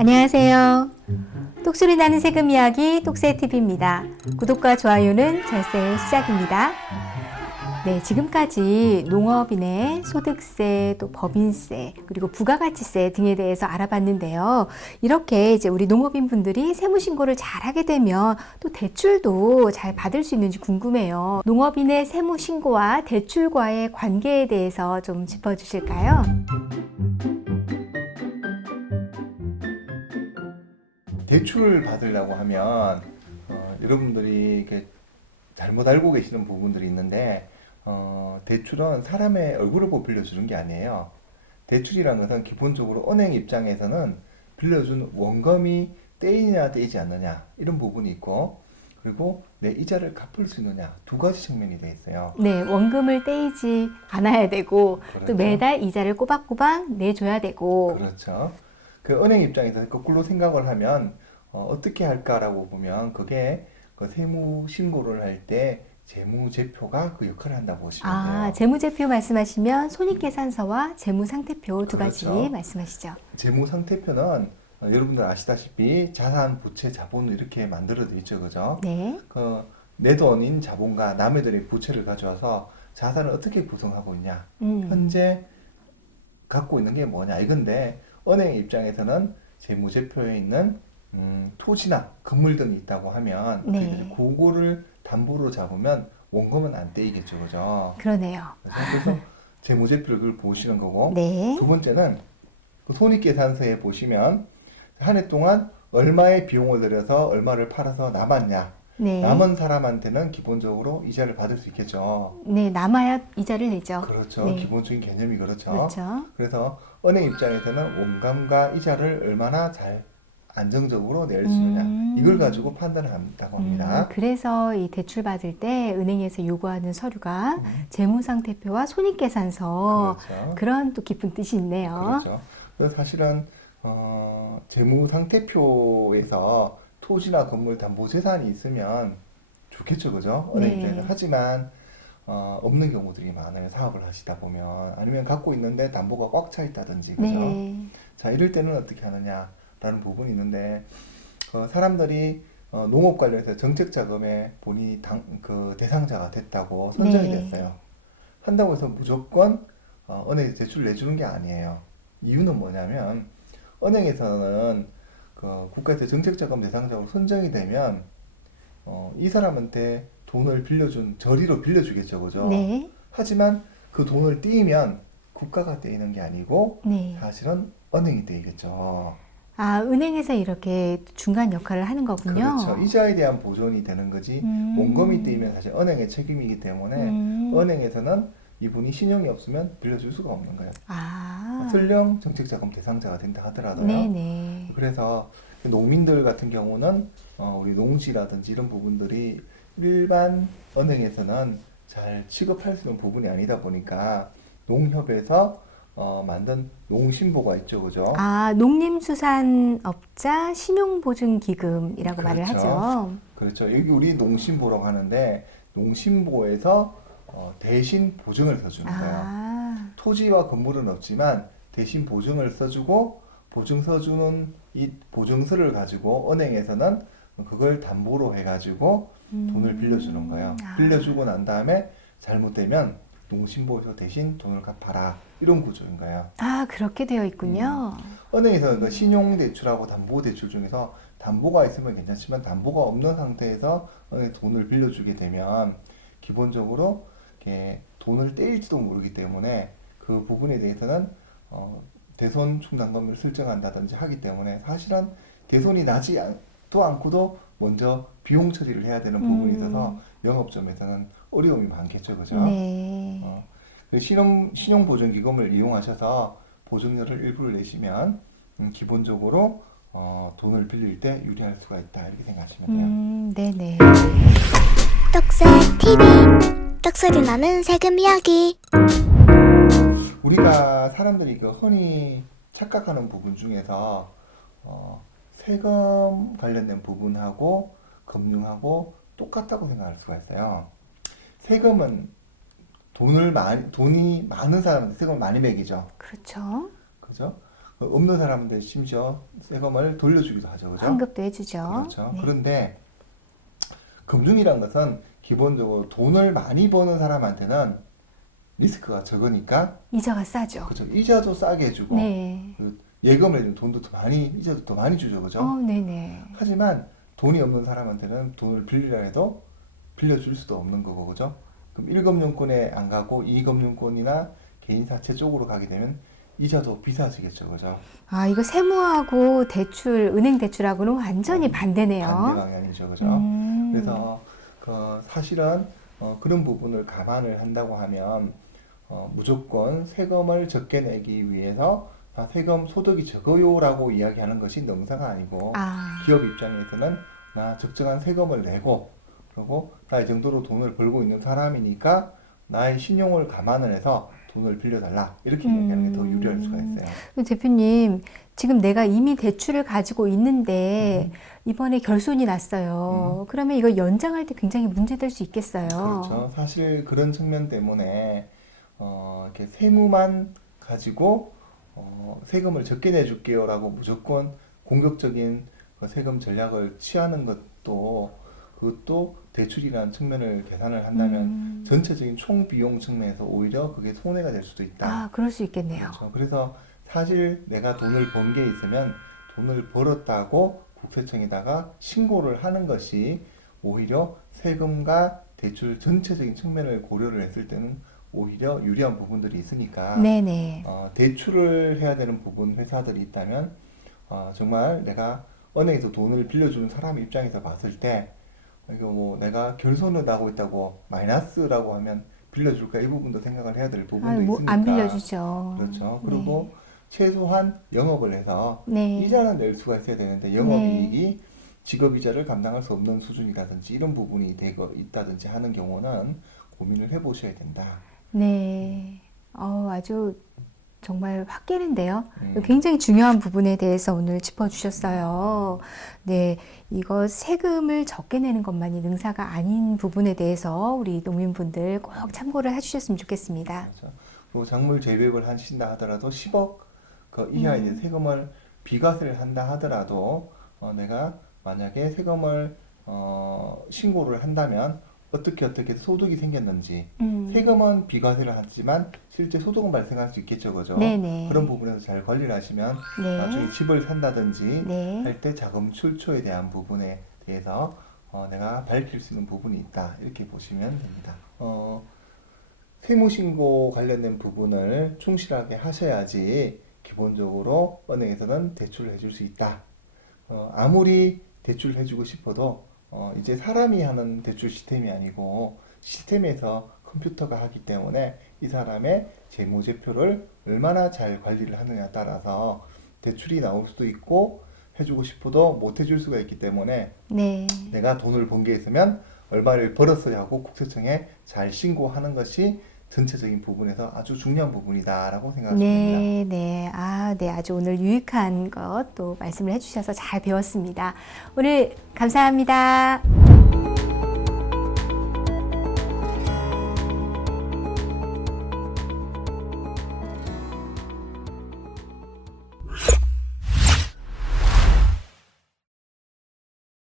안녕하세요. 똑소리 나는 세금 이야기 똑세TV입니다. 구독과 좋아요는 절세의 시작입니다. 네, 지금까지 농업인의 소득세, 또 법인세, 그리고 부가가치세 등에 대해서 알아봤는데요. 이렇게 이제 우리 농업인 분들이 세무신고를 잘 하게 되면 또 대출도 잘 받을 수 있는지 궁금해요. 농업인의 세무신고와 대출과의 관계에 대해서 좀 짚어주실까요? 대출을 받으려고 하면 여러분들이 이렇게 잘못 알고 계시는 부분들이 있는데 대출은 사람의 얼굴을 보고 빌려주는 게 아니에요. 대출이라는 것은 기본적으로 은행 입장에서는 빌려준 원금이 떼이냐 떼이지 않느냐 이런 부분이 있고, 그리고 내 이자를 갚을 수 있느냐, 두 가지 측면이 돼 있어요. 네, 원금을 떼이지 않아야 되고 그렇죠. 또 매달 이자를 꼬박꼬박 내줘야 되고. 그렇죠. 그 은행 입장에서 거꾸로 생각을 하면 어떻게 할까라고 보면 그게 그 세무 신고를 할 때 재무제표가 그 역할을 한다고 보시면 돼요. 재무제표 말씀하시면 손익계산서와 재무상태표 두 가지 그렇죠. 말씀하시죠. 재무상태표는 여러분들 아시다시피 자산, 부채, 자본을 이렇게 만들어져 있죠, 그죠? 네. 내 돈인 자본과 남의 돈의 부채를 가져와서 자산을 어떻게 구성하고 있냐, 현재 갖고 있는 게 뭐냐 이건데, 은행 입장에서는 재무제표에 있는 토지나 건물 등이 있다고 하면 네. 그거를 담보로 잡으면 원금은 안 떼이겠죠, 그죠? 그러네요. 그래서 재무제표를 그걸 보시는 거고, 네. 두 번째는 그 손익계산서에 보시면 한 해 동안 얼마의 비용을 들여서 얼마를 팔아서 남았냐, 네. 남은 사람한테는 기본적으로 이자를 받을 수 있겠죠. 네, 남아야 이자를 내죠. 그렇죠. 네. 기본적인 개념이 그렇죠. 그렇죠. 그래서 은행 입장에서는 원금과 이자를 얼마나 잘 안정적으로 낼 수 있느냐, 이걸 가지고 판단을 한다고 합니다. 그래서 이 대출 받을 때 은행에서 요구하는 서류가 재무상태표와 손익계산서, 그렇죠. 그런 또 깊은 뜻이 있네요. 그렇죠. 그래서 사실은 재무상태표에서 토지나 건물 담보 재산이 있으면 좋겠죠, 그죠? 은행 네. 입장에서. 하지만 없는 경우들이 많아요. 사업을 하시다 보면, 아니면 갖고 있는데 담보가 꽉 차 있다든지, 그죠? 네. 자, 이럴 때는 어떻게 하느냐라는 부분이 있는데, 사람들이 농업 관련해서 정책 자금에 본인이 그 대상자가 됐다고 선정이 네. 됐어요. 한다고 해서 무조건 은행에서 대출 내주는 게 아니에요. 이유는 뭐냐면, 은행에서는 그 국가에서 정책 자금 대상자로 선정이 되면 이 사람한테 돈을 빌려준 저리로 빌려주겠죠, 그죠? 네. 하지만 그 돈을 떼이면 국가가 떼이는 게 아니고 네. 사실은 은행이 떼이겠죠. 은행에서 이렇게 중간 역할을 하는 거군요. 그렇죠. 이자에 대한 보존이 되는 거지, 원금이 떼이면 사실 은행의 책임이기 때문에 은행에서는 이분이 신용이 없으면 빌려줄 수가 없는 거예요. 설령 정책자금 대상자가 된다 하더라도요. 네네. 그래서 농민들 같은 경우는 우리 농지라든지 이런 부분들이 일반 은행에서는 잘 취급할 수 있는 부분이 아니다 보니까 농협에서 만든 농신보가 있죠, 그죠? 농림수산업자 신용보증기금이라고 말을 그렇죠. 하죠. 그렇죠. 여기 우리 농신보라고 하는데, 농신보에서 대신 보증을 써주는 거예요. 토지와 건물은 없지만 대신 보증을 써주고, 보증 써주는 이 보증서를 가지고 은행에서는 그걸 담보로 해가지고 돈을 빌려주는 거예요. 빌려주고 난 다음에 잘못되면 농신보에서 대신 돈을 갚아라, 이런 구조인 거예요. 그렇게 되어 있군요. 은행에서 그 신용대출하고 담보대출 중에서 담보가 있으면 괜찮지만 담보가 없는 상태에서 돈을 빌려주게 되면 기본적으로 이렇게 돈을 떼일지도 모르기 때문에 그 부분에 대해서는 대손 충당금을 설정한다든지 하기 때문에 사실은 대손이 나지도 않고도 먼저 비용 처리를 해야 되는 부분이 있어서 영업점에서는 어려움이 많겠죠, 그죠? 네. 신용보증기금을 이용하셔서 보증료를 일부를 내시면 기본적으로 돈을 빌릴 때 유리할 수가 있다, 이렇게 생각하시면 돼요. 네네. 떡새 TV 떡소리 나는 세금 이야기. 우리가 사람들이 그 흔히 착각하는 부분 중에서 세금 관련된 부분하고 금융하고 똑같다고 생각할 수가 있어요. 세금은 돈이 많은 사람한테 세금을 많이 매기죠. 그렇죠. 그죠? 없는 사람한테 심지어 세금을 돌려주기도 하죠. 그죠? 환급도 해주죠. 그렇죠. 네. 그런데 금융이란 것은 기본적으로 돈을 많이 버는 사람한테는 리스크가 적으니까 이자가 싸죠. 그죠. 이자도 싸게 해주고 네. 그 예금을 해주면 돈도 더 많이 이자도 더 많이 주죠. 그죠? 네네. 하지만 돈이 없는 사람한테는 돈을 빌리라 해도 빌려줄 수도 없는 거고 그죠? 그럼 1금융권에 안 가고 2금융권이나 개인 사채 쪽으로 가게 되면 이자도 비싸지겠죠. 그죠? 아, 이거 세무하고 대출, 은행 대출하고는 완전히 반대네요. 반대 방향이죠. 그죠? 그래서 사실은 그런 부분을 감안을 한다고 하면 무조건 세금을 적게 내기 위해서 세금 소득이 적어요라고 이야기하는 것이 능사가 아니고 아, 기업 입장에서는 나 적정한 세금을 내고 그리고 나 이 정도로 돈을 벌고 있는 사람이니까 나의 신용을 감안을 해서 돈을 빌려달라 이렇게 이야기하는 게 더 유리할 수가 있어요. 대표님, 지금 내가 이미 대출을 가지고 있는데 이번에 결손이 났어요. 그러면 이거 연장할 때 굉장히 문제될 수 있겠어요. 그렇죠. 사실 그런 측면 때문에 이렇게 세무만 가지고 세금을 적게 내줄게요라고 무조건 공격적인 그 세금 전략을 취하는 그것도 대출이라는 측면을 계산을 한다면 전체적인 총 비용 측면에서 오히려 그게 손해가 될 수도 있다. 아, 그럴 수 있겠네요. 그렇죠. 그래서 사실 내가 돈을 번 게 있으면 돈을 벌었다고 국세청에다가 신고를 하는 것이 오히려 세금과 대출 전체적인 측면을 고려를 했을 때는 오히려 유리한 부분들이 있으니까 네네. 대출을 해야 되는 부분 회사들이 있다면 정말 내가 은행에서 돈을 빌려주는 사람 입장에서 봤을 때 이거 뭐 내가 결손을 나고 있다고 마이너스라고 하면 빌려줄까 이 부분도 생각을 해야 될 부분도 아, 뭐 있으니까 안 빌려주죠. 그렇죠. 그리고 최소한 영업을 해서 네. 이자는 낼 수가 있어야 되는데 영업이익이 직업이자를 감당할 수 없는 수준이라든지 이런 부분이 되고 있다든지 하는 경우는 고민을 해보셔야 된다. 네. 아주 정말 확 깨는데요. 음. 굉장히 중요한 부분에 대해서 오늘 짚어주셨어요. 네, 이거 세금을 적게 내는 것만이 능사가 아닌 부분에 대해서 우리 농민분들 꼭 참고를 해주셨으면 좋겠습니다. 그렇죠. 그리고 작물 재배업을 하신다 하더라도 10억 그 이하 이제 세금을 비과세를 한다 하더라도 내가 만약에 세금을 신고를 한다면 어떻게 소득이 생겼는지 세금은 비과세를 하지만 실제 소득은 발생할 수 있겠죠, 그죠? 네네. 그런 부분에서 잘 관리를 하시면 네. 나중에 집을 산다든지 네. 할 때 자금 출처에 대한 부분에 대해서 내가 밝힐 수 있는 부분이 있다 이렇게 보시면 됩니다. 세무신고 관련된 부분을 충실하게 하셔야지 기본적으로 은행에서는 대출을 해줄 수 있다. 아무리 대출을 해주고 싶어도 이제 사람이 하는 대출 시스템이 아니고 시스템에서 컴퓨터가 하기 때문에 이 사람의 재무제표를 얼마나 잘 관리를 하느냐에 따라서 대출이 나올 수도 있고 해주고 싶어도 못 해줄 수가 있기 때문에 네. 내가 돈을 번 게 있으면 얼마를 벌었어야 하고 국세청에 잘 신고하는 것이 전체적인 부분에서 아주 중요한 부분이다라고 생각합니다. 네, 네. 네. 아주 오늘 유익한 것 또 말씀을 해주셔서 잘 배웠습니다. 오늘 감사합니다.